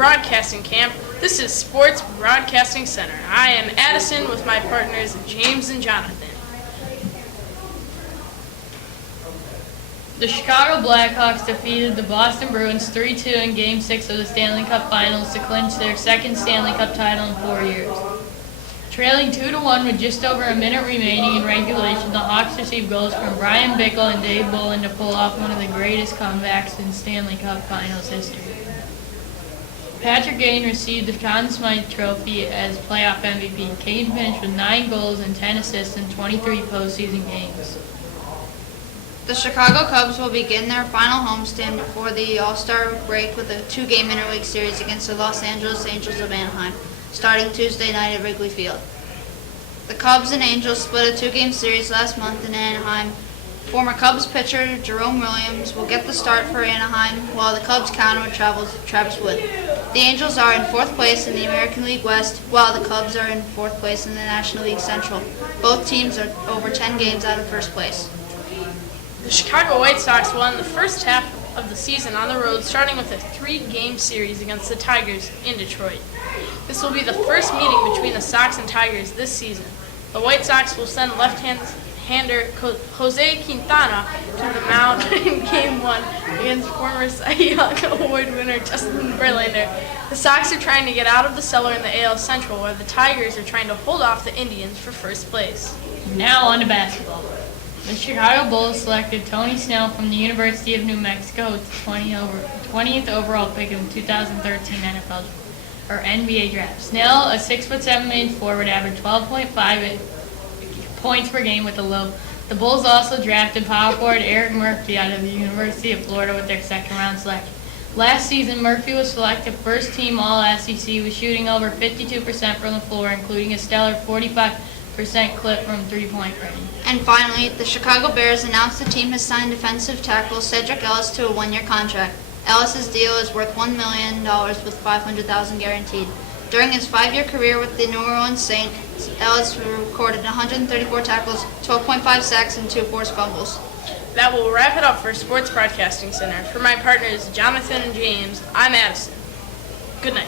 broadcasting camp. This is Sports Broadcasting Center. I am Addison with my partners James and Jonathan. The Chicago Blackhawks defeated the Boston Bruins 3-2 in Game 6 of the Stanley Cup Finals to clinch their second Stanley Cup title in 4 years. Trailing 2-1 with just over a minute remaining in regulation, the Hawks received goals from Brian Bickle and Dave Bolin to pull off one of the greatest comebacks in Stanley Cup Finals history. Patrick Kane received the Conn Smythe Trophy as playoff MVP. Kane finished with 9 goals and 10 assists in 23 postseason games. The Chicago Cubs will begin their final homestand before the All-Star break with a 2-game interleague series against the Los Angeles Angels of Anaheim, starting Tuesday night at Wrigley Field. The Cubs and Angels split a 2-game series last month in Anaheim. Former Cubs pitcher Jerome Williams will get the start for Anaheim, while the Cubs counter travels Travis Wood. The Angels are in 4th place in the American League West, while the Cubs are in 4th place in the National League Central. Both teams are over 10 games out of first place. The Chicago White Sox won the first half of the season on the road, starting with a 3-game series against the Tigers in Detroit. This will be the first meeting between the Sox and Tigers this season. The White Sox will send left-hander Jose Quintana to the mound in Game 1 against former Cy Young Award winner Justin Verlander. The Sox are trying to get out of the cellar in the AL Central, while the Tigers are trying to hold off the Indians for first place. Now on to basketball. The Chicago Bulls selected Tony Snell from the University of New Mexico with the 20th overall pick in the 2013 NFL or NBA draft. Snell, a 6'7" forward, averaged 12.5 points per game with a low. The Bulls also drafted power forward Eric Murphy out of the University of Florida with their second-round selection. Last season, Murphy was selected first-team All-SEC with shooting over 52% from the floor, including a stellar 45% clip from three-point range. And finally, the Chicago Bears announced the team has signed defensive tackle Cedric Ellis to a 1-year contract. Ellis's deal is worth $1 million with $500,000 guaranteed. During his 5-year career with the New Orleans Saints, Ellis recorded 134 tackles, 12.5 sacks, and 2 forced fumbles. That will wrap it up for Sports Broadcasting Center. For my partners Jonathan and James, I'm Addison. Good night.